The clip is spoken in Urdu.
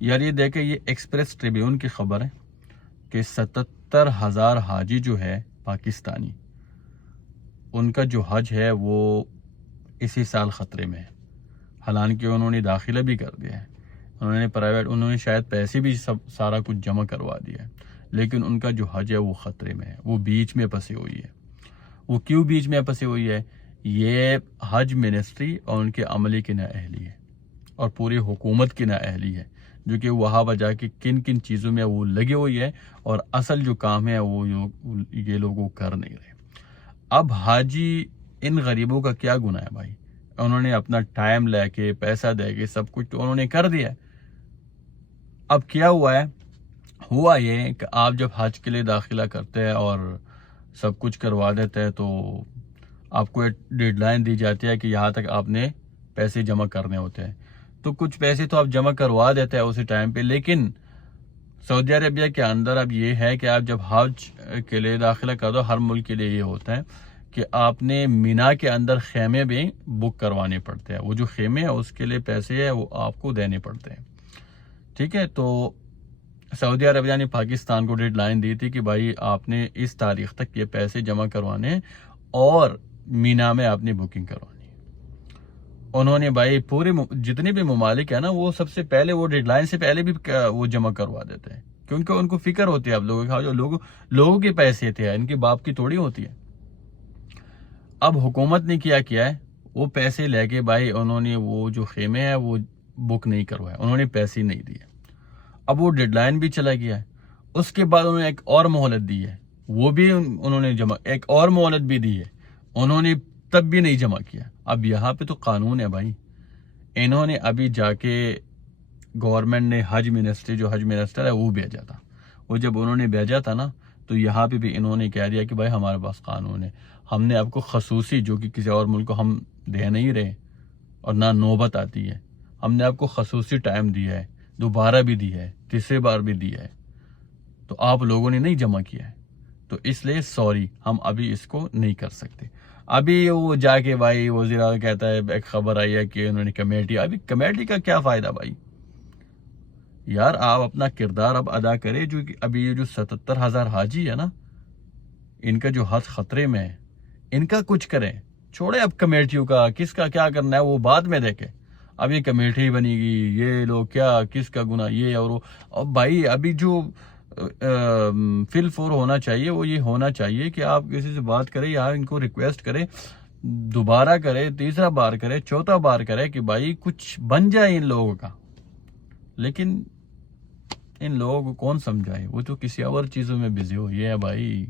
یار یہ دیکھیں، یہ ایکسپریس ٹریبیون کی خبر ہے کہ 77,000 حاجی جو ہے پاکستانی، ان کا جو حج ہے وہ اسی سال خطرے میں ہے. حالانکہ انہوں نے داخلہ بھی کر دیا ہے، انہوں نے شاید پیسے بھی سارا کچھ جمع کروا دیا ہے، لیکن ان کا جو حج ہے وہ خطرے میں ہے. وہ بیچ میں پھنسی ہوئی ہے. وہ کیوں بیچ میں پھنسی ہوئی ہے؟ یہ حج منسٹری اور ان کے عملے کی نااہلی ہے اور پوری حکومت کی نااہلی ہے، جو کہ وہاں بجا کے کن کن چیزوں میں وہ لگی ہوئی ہے، اور اصل جو کام ہے وہ یہ لوگ وہ کر نہیں رہے. اب حاجی ان غریبوں کا کیا گناہ ہے بھائی؟ انہوں نے اپنا ٹائم لے کے پیسہ دے کے سب کچھ تو انہوں نے کر دیا ہے. اب کیا ہوا ہے؟ ہوا یہ کہ آپ جب حج کے لیے داخلہ کرتے ہیں اور سب کچھ کروا دیتے ہیں تو آپ کو ایک ڈیڈ لائن دی جاتی ہے کہ یہاں تک آپ نے پیسے جمع کرنے ہوتے ہیں. تو کچھ پیسے تو آپ جمع کروا دیتے ہیں اسی ٹائم پہ، لیکن سعودی عربیہ کے اندر اب یہ ہے کہ آپ جب حج کے لیے داخلہ کر دو، ہر ملک کے لیے یہ ہوتا ہے کہ آپ نے مینا کے اندر خیمے بھی بک کروانے پڑتے ہیں. وہ جو خیمے ہیں اس کے لیے پیسے ہیں وہ آپ کو دینے پڑتے ہیں. ٹھیک ہے، تو سعودی عربیہ نے پاکستان کو ڈیڈ لائن دی تھی کہ بھائی آپ نے اس تاریخ تک یہ پیسے جمع کروانے اور مینا میں آپ نے بکنگ کروانی. انہوں نے بھائی پورے جتنے بھی ممالک ہیں نا، وہ سب سے پہلے وہ ڈیڈ لائن سے پہلے بھی وہ جمع کروا دیتے ہیں، کیونکہ ان کو فکر ہوتی ہے اب لوگوں جو لوگوں کے پیسے تھے، ان کے باپ کی تھوڑی ہوتی ہے. اب حکومت نے کیا ہے، وہ پیسے لے کے بھائی انہوں نے وہ جو خیمے ہیں وہ بک نہیں کروائے، انہوں نے پیسے نہیں دیے. اب وہ ڈیڈ لائن بھی چلا گیا ہے. اس کے بعد انہوں نے ایک اور مہلت دی ہے، وہ بھی انہوں نے ایک اور مہلت بھی دی ہے، انہوں نے تب بھی نہیں جمع کیا. اب یہاں پہ تو قانون ہے بھائی. انہوں نے ابھی جا کے گورنمنٹ نے حج منسٹر ہے وہ بھیجا تھا. وہ جب انہوں نے بھیجا تھا نا، تو یہاں پہ بھی انہوں نے کہہ دیا کہ بھائی ہمارے پاس قانون ہے، ہم نے آپ کو خصوصی، جو کہ کسی اور ملک کو ہم دے نہیں رہے اور نہ نوبت آتی ہے، ہم نے آپ کو خصوصی ٹائم دیا ہے، دوبارہ بھی دیا ہے، تیسری بار بھی دیا ہے، تو آپ لوگوں نے نہیں جمع کیا ہے، تو اس لیے سوری، ہم ابھی اس کو نہیں کر سکتے. ابھی وہ جا کے بھائی وزیر اعظم کہتا ہے، ایک خبر آئی ہے کہ انہوں نے ابھی کمیٹی کا کیا فائدہ بھائی؟ یار آپ اپنا کردار اب ادا کرے. جو کہ ابھی یہ جو 77,000 حاجی ہے نا، ان کا جو حج خطرے میں ہے، ان کا کچھ کریں. چھوڑے اب کمیٹیوں کا، کس کا کیا کرنا ہے وہ بعد میں دیکھیں. اب یہ کمیٹی بنی گی، یہ لوگ کیا، کس کا گناہ، یہ اور وہ. اب بھائی ابھی جو فل فور ہونا چاہیے وہ یہ ہونا چاہیے کہ آپ کسی سے بات کریں یا ان کو ریکویسٹ کریں، دوبارہ کرے، تیسرا بار کرے، چوتھا بار کرے کہ بھائی کچھ بن جائے ان لوگوں کا. لیکن ان لوگوں کو کون سمجھائے؟ وہ تو کسی اور چیزوں میں بزی ہو. یہ ہے بھائی.